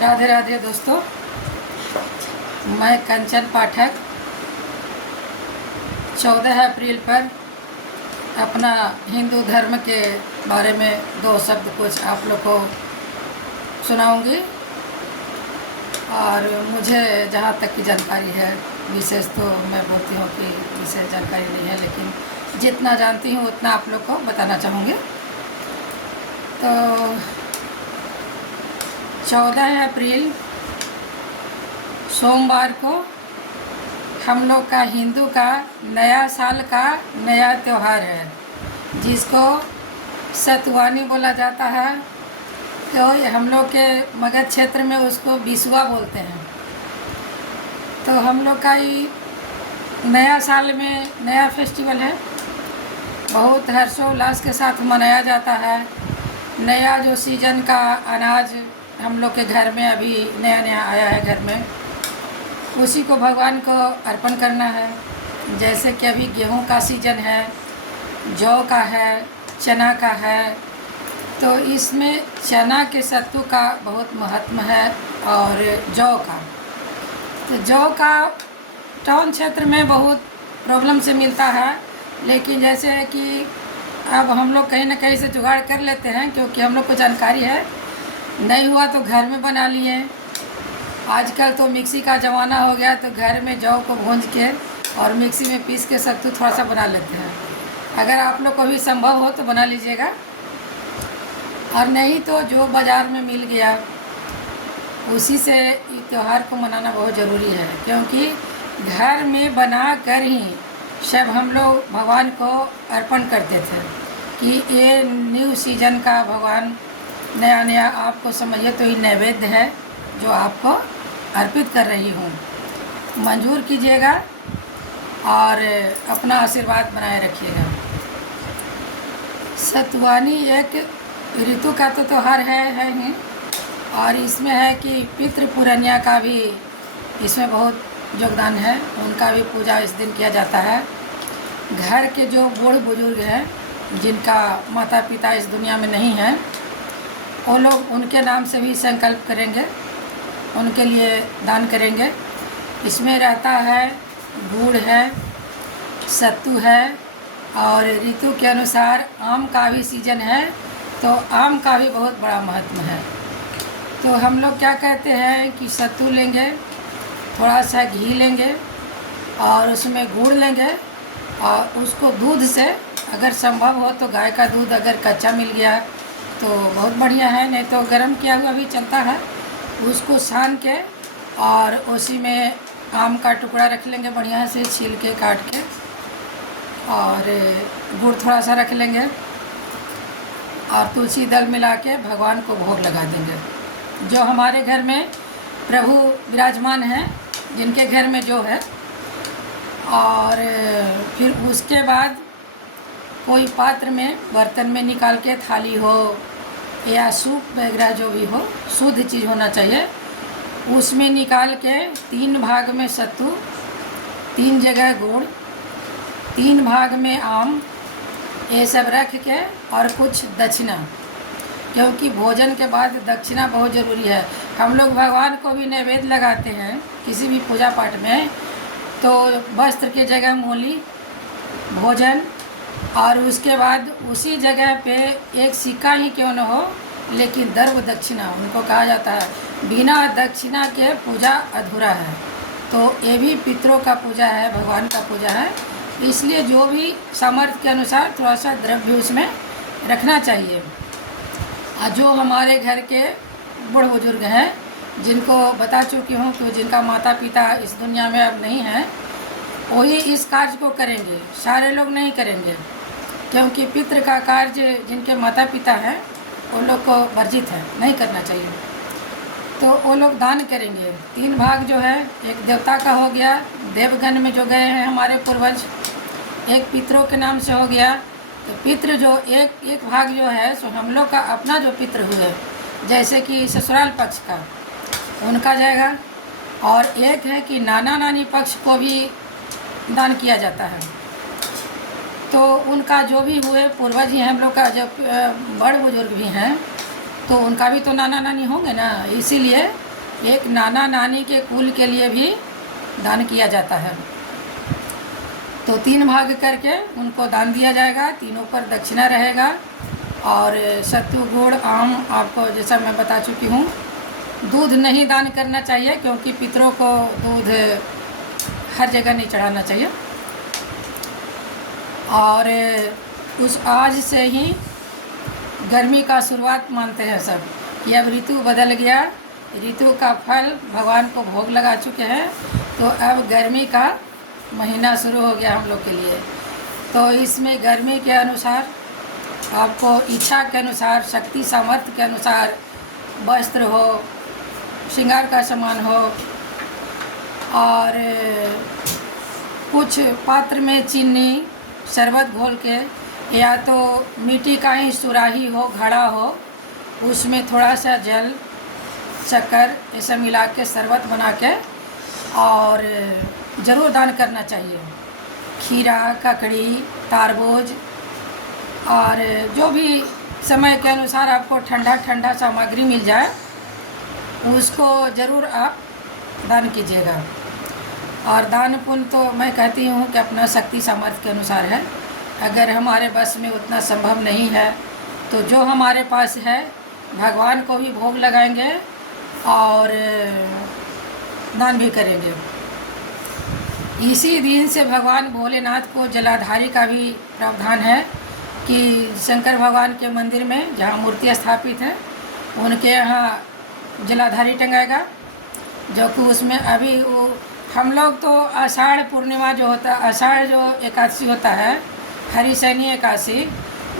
राधे राधे दोस्तों, मैं कंचन पाठक 14 अप्रैल पर अपना हिंदू धर्म के बारे में 2 शब्द कुछ आप लोग को सुनाऊंगी। और मुझे जहाँ तक की जानकारी है, विशेष तो मैं बोलती हूँ कि विशेष जानकारी नहीं है, लेकिन जितना जानती हूँ उतना आप लोग को बताना चाहूँगी। तो 14 अप्रैल सोमवार को हम लोग का हिंदू का नया साल का नया त्यौहार है, जिसको सतुवानी बोला जाता है। तो हम लोग के मगध क्षेत्र में उसको बिसुआ बोलते हैं। तो हम लोग का ये नया साल में नया फेस्टिवल है, बहुत हर्षोल्लास के साथ मनाया जाता है। नया जो सीजन का अनाज हम लोग के घर में अभी नया नया आया है घर में, उसी को भगवान को अर्पण करना है। जैसे कि अभी गेहूं का सीजन है, जौ का है, चना का है। तो इसमें चना के सत्तू का बहुत महत्व है और जौ का। तो जौ का टाउन क्षेत्र में बहुत प्रॉब्लम से मिलता है, लेकिन जैसे है कि अब हम लोग कहीं ना कहीं से जुगाड़ कर लेते हैं, क्योंकि हम लोग को जानकारी है। नहीं हुआ तो घर में बना लिए। आजकल तो मिक्सी का ज़माना हो गया, तो घर में जौ को भूंज के और मिक्सी में पीस के सत्तू थोड़ा सा बना लेते हैं। अगर आप लोग को भी संभव हो तो बना लीजिएगा, और नहीं तो जो बाज़ार में मिल गया उसी से त्यौहार को मनाना बहुत ज़रूरी है। क्योंकि घर में बना कर ही सब हम लोग भगवान को अर्पण करते थे कि ये न्यू सीजन का भगवान नया नया आपको समझिए तो ये नैवेद्य है जो आपको अर्पित कर रही हूँ। मंजूर कीजिएगा और अपना आशीर्वाद बनाए रखिएगा। सतुवानी एक ऋतु का तो त्यौहार है ही, और इसमें है कि पितृ पुरनिया का भी इसमें बहुत योगदान है। उनका भी पूजा इस दिन किया जाता है। घर के जो बूढ़ बुजुर्ग हैं, जिनका माता पिता इस दुनिया में नहीं हैं, वो लोग उनके नाम से भी संकल्प करेंगे, उनके लिए दान करेंगे। इसमें रहता है गुड़ है, सत्तू है, और ऋतु के अनुसार आम का भी सीजन है, तो आम का भी बहुत बड़ा महत्व है। तो हम लोग क्या कहते हैं कि सत्तू लेंगे, थोड़ा सा घी लेंगे और उसमें गुड़ लेंगे, और उसको दूध से अगर संभव हो तो गाय का दूध अगर कच्चा मिल गया तो बहुत बढ़िया है, नहीं तो गर्म किया हुआ भी चलता है। उसको सान के और उसी में आम का टुकड़ा रख लेंगे, बढ़िया से छील के काट के, और गुड़ थोड़ा सा रख लेंगे, और तुलसी दल मिला के भगवान को भोग लगा देंगे। जो हमारे घर में प्रभु विराजमान हैं, जिनके घर में जो है, और फिर उसके बाद कोई पात्र में बर्तन में निकाल के, थाली हो या सूप वगैरह जो भी हो, शुद्ध चीज़ होना चाहिए, उसमें निकाल के 3 भाग में सत्तू, 3 जगह गुड़, 3 भाग में आम, ये सब रख के, और कुछ दक्षिणा, क्योंकि भोजन के बाद दक्षिणा बहुत ज़रूरी है। हम लोग भगवान को भी नैवेद्य लगाते हैं किसी भी पूजा पाठ में, तो वस्त्र के जगह मूली, भोजन, और उसके बाद उसी जगह पे एक सिक्का ही क्यों न हो, लेकिन द्रव्य दक्षिणा उनको कहा जाता है। बिना दक्षिणा के पूजा अधूरा है। तो ये भी पितरों का पूजा है, भगवान का पूजा है, इसलिए जो भी सामर्थ्य के अनुसार थोड़ा सा द्रव्य उसमें रखना चाहिए। और जो हमारे घर के बूढ़ बुजुर्ग हैं, जिनको बता चुकी हूँ कि जिनका माता पिता इस दुनिया में अब नहीं हैं, वही इस कार्य को करेंगे, सारे लोग नहीं करेंगे। क्योंकि पितृ का कार्य जिनके माता पिता हैं वो लोग को वर्जित है, नहीं करना चाहिए। तो वो लोग दान करेंगे। 3 भाग जो है, एक देवता का हो गया, देवगण में जो गए हैं हमारे पूर्वज, एक पितरों के नाम से हो गया। तो पितृ जो एक भाग जो है, सो हम लोग का अपना जो पितृ हुए, जैसे कि ससुराल पक्ष का, उनका जाएगा। और एक है कि नाना नानी पक्ष को भी दान किया जाता है। तो उनका जो भी हुए पूर्वज ही हम लोग का, जब बड़ बुजुर्ग भी हैं, तो उनका भी तो नाना नानी होंगे ना, इसीलिए एक नाना नानी के कुल के लिए भी दान किया जाता है। तो 3 भाग करके उनको दान दिया जाएगा, तीनों पर दक्षिणा रहेगा। और सत्तू गुड़ आम आपको जैसा मैं बता चुकी हूँ। दूध नहीं दान करना चाहिए क्योंकि पितरों को दूध हर जगह नहीं चढ़ाना चाहिए। और उस आज से ही गर्मी का शुरुआत मानते हैं सब कि अब ऋतु बदल गया, ऋतु का फल भगवान को भोग लगा चुके हैं, तो अब गर्मी का महीना शुरू हो गया हम लोग के लिए। तो इसमें गर्मी के अनुसार आपको इच्छा के अनुसार, शक्ति सामर्थ्य के अनुसार वस्त्र हो, श्रृंगार का सामान हो, और कुछ पात्र में चीनी शरबत घोल के, या तो मिट्टी का ही सुराही हो, घड़ा हो, उसमें थोड़ा सा जल शक्कर ऐसा मिला के शरबत बना के और ज़रूर दान करना चाहिए। खीरा, ककड़ी, तारबूज और जो भी समय के अनुसार आपको ठंडा ठंडा सामग्री मिल जाए उसको ज़रूर आप दान कीजिएगा। और दान पुण्य तो मैं कहती हूँ कि अपना शक्ति सामर्थ्य के अनुसार है। अगर हमारे बस में उतना संभव नहीं है तो जो हमारे पास है भगवान को भी भोग लगाएंगे और दान भी करेंगे। इसी दिन से भगवान भोलेनाथ को जलाधारी का भी प्रावधान है कि शंकर भगवान के मंदिर में जहाँ मूर्ति स्थापित है उनके यहाँ जलाधारी टंगाएगा, जो कि उसमें अभी वो हम लोग तो आषाढ़ पूर्णिमा जो होता है, आषाढ़ जो एकादशी होता है, हरिशनि एकादशी,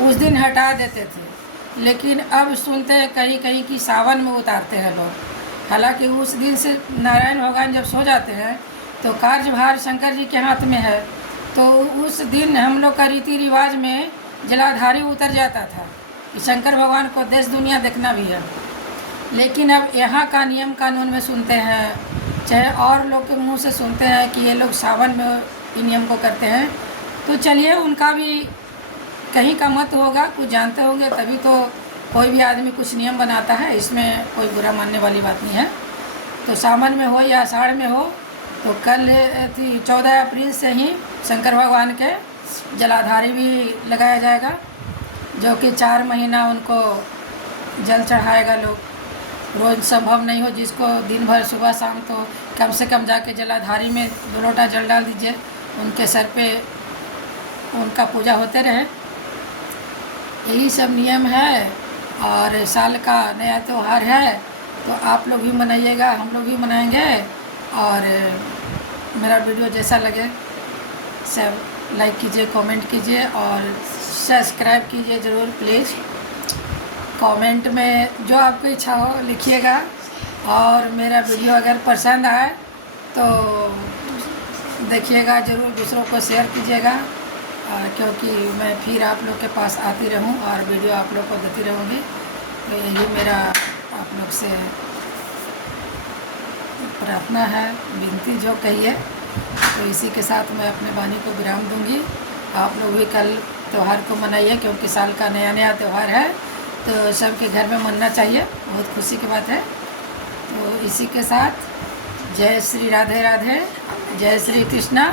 उस दिन हटा देते थे, लेकिन अब सुनते हैं कहीं कहीं कि सावन में उतारते हैं लोग। हालांकि उस दिन से नारायण भगवान जब सो जाते हैं तो कार्यभार शंकर जी के हाथ में है, तो उस दिन हम लोग का रीति रिवाज में जलाधारी उतर जाता था कि शंकर भगवान को देश दुनिया देखना भी है। लेकिन अब यहाँ का नियम कानून में सुनते हैं, चाहे और लोग के मुंह से सुनते हैं कि ये लोग सावन में इन नियम को करते हैं, तो चलिए उनका भी कहीं का मत होगा, कुछ जानते होंगे तभी तो कोई भी आदमी कुछ नियम बनाता है, इसमें कोई बुरा मानने वाली बात नहीं है। तो सावन में हो या आषाढ़ में हो, तो कल 14 अप्रैल से ही शंकर भगवान के जलाधारी भी लगाया जाएगा, जो कि 4 महीना उनको जल चढ़ाएगा लोग। रोज़ संभव नहीं हो जिसको दिन भर सुबह शाम, तो कम से कम जाके जलाधारी में 2 लोटा जल डाल दीजिए, उनके सर पे उनका पूजा होते रहे। यही सब नियम है और साल का नया त्यौहार है, तो आप लोग भी मनाइएगा, हम लोग भी मनाएंगे। और मेरा वीडियो जैसा लगे सब लाइक कीजिए, कमेंट कीजिए और सब्सक्राइब कीजिए ज़रूर प्लीज़। कमेंट में जो आपको इच्छा हो लिखिएगा, और मेरा वीडियो अगर पसंद आए तो देखिएगा ज़रूर, दूसरों को शेयर कीजिएगा, क्योंकि मैं फिर आप लोग के पास आती रहूं और वीडियो आप लोग को देती रहूँगी। तो यही मेरा आप लोग से प्रार्थना है, विनती जो कहिए। तो इसी के साथ मैं अपने वाणी को विराम दूंगी। आप लोग भी कल त्यौहार को मनाइए, क्योंकि साल का नया नया त्यौहार है, तो सबके घर में मनना चाहिए, बहुत खुशी की बात है। तो इसी के साथ जय श्री राधे राधे, जय श्री कृष्णा।